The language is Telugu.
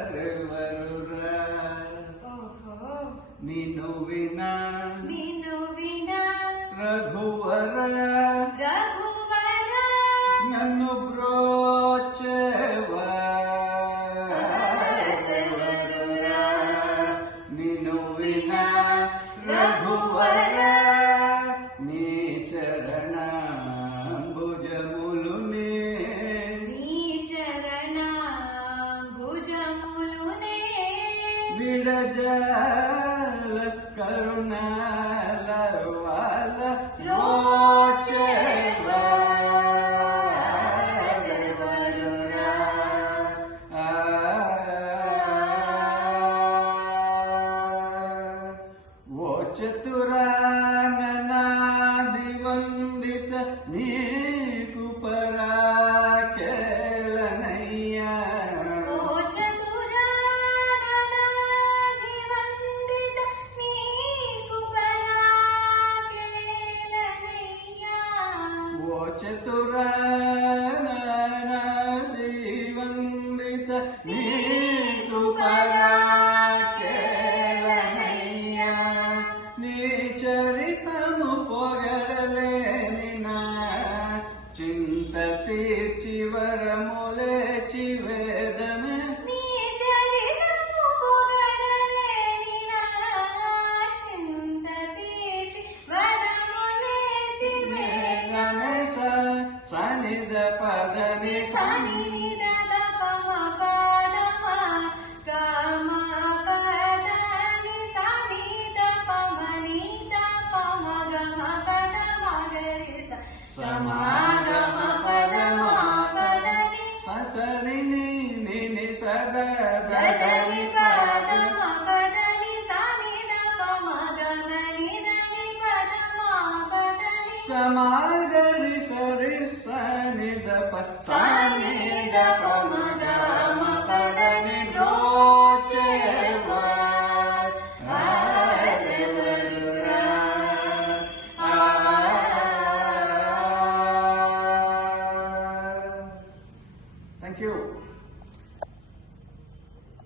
బ్రోచేవారెవరురా నిన్ను వినా రఘువర నన్ను బ్రోచేవారెవరురా నిన్ను వినా రఘువర నీ చరణ విడజల కరుణాల వాల రోచేవారెవరురా ఓ చతురాననాది వందిత నీకు పరాకేలనయ్యా చతురాననాది వందిత నీకు పరాకేలనయ్యా నీ చరితము పొగడలేని నా చింత తీర్చి వరములేచి వేదమే సనిద పదని సనిద పమ పదమ గమ పదని సనిద పమ నిద పమ గమ పదమ గరిస సమాగమ పదమ పదని ససరిని నిని సద దదని పదమ పదని సనిద పమ గమ నిదని పదమ పదని సమాగరి సరి సనిద ప సనిద పమ గమ